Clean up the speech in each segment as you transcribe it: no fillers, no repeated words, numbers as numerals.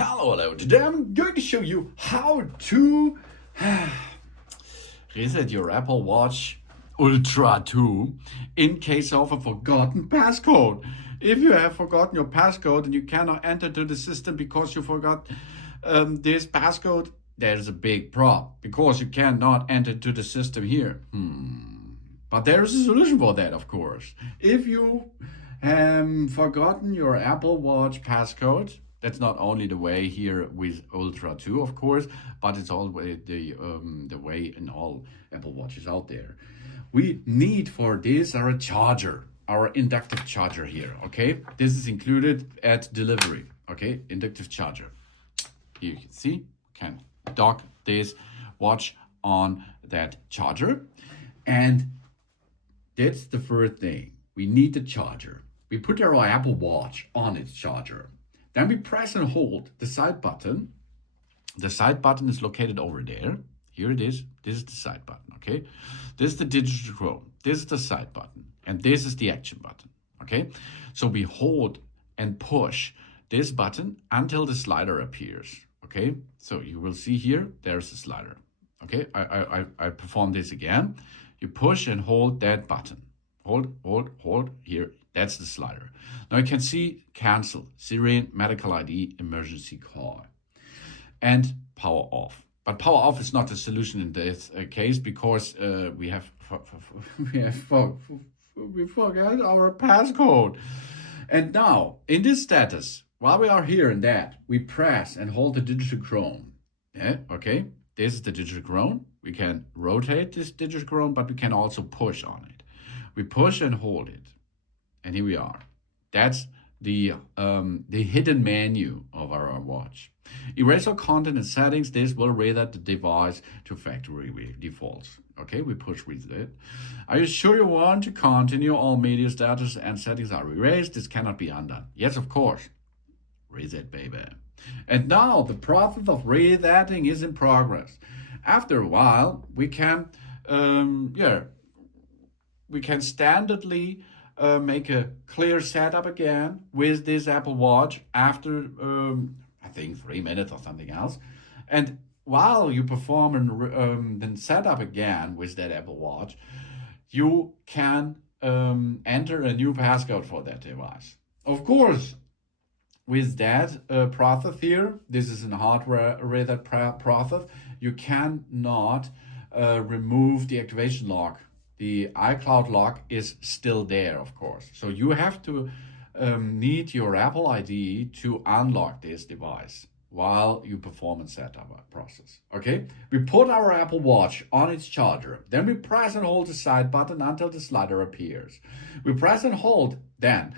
Hello. Today I'm going to show you how to reset your Apple Watch Ultra 2 in case of a forgotten passcode. If you have forgotten your passcode and you cannot enter to the system because you forgot this passcode, there's a big problem because you cannot enter to the system here. But there's a solution for that, of course. If you have forgotten your Apple Watch passcode, that's not only the way here with Ultra 2, of course, but it's always the way in all Apple Watches out there. We need for this our charger, our inductive charger here, okay? This is included at delivery, okay? Inductive charger. Here you can see, can dock this watch on that charger. And that's the first thing. We need the charger. We put our Apple Watch on its charger. Then we press and hold the side button. The side button is located over there. Here it is. This is the side button, okay? This is the digital chrome. This is the side button. And this is the action button, okay? So we hold and push this button until the slider appears, okay? So you will see here, there's the slider, okay? I perform this again. You push and hold that button. Hold, here. That's the slider. Now you can see cancel, Syrian medical ID, emergency call, and power off. But power off is not the solution in this case because we forgot our passcode. And now in this status, while we are here in that, we press and hold the digital chrome. Yeah, okay. This is the digital chrome. We can rotate this digital chrome, but we can also push on it. We push and hold it. And here we are. That's the hidden menu of our watch. Erase all content and settings. This will reset the device to factory defaults. Okay, we push reset. Are you sure you want to continue? All media status and settings are erased. This cannot be undone. Yes, of course. Reset, baby. And now the process of resetting is in progress. After a while, we can standardly make a clear setup again with this Apple Watch after, I think, 3 minutes or something else. And while you perform and then setup again with that Apple Watch, you can enter a new passcode for that device. Of course, with that process here, this is a hardware reset process, you cannot remove the activation lock. The iCloud lock is still there, of course. So you have to need your Apple ID to unlock this device while you perform a setup process, okay? We put our Apple Watch on its charger. Then we press and hold the side button until the slider appears. We press and hold then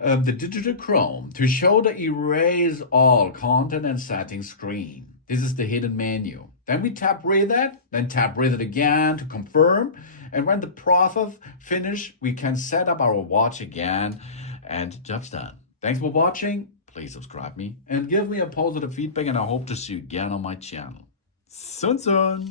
the digital chrome to show the erase all content and settings screen. This is the hidden menu. Then we tap reset, then tap reset again to confirm. And when the process finishes, we can set up our watch again and just done. Thanks for watching. Please subscribe me and give me a positive feedback, and I hope to see you again on my channel. Soon.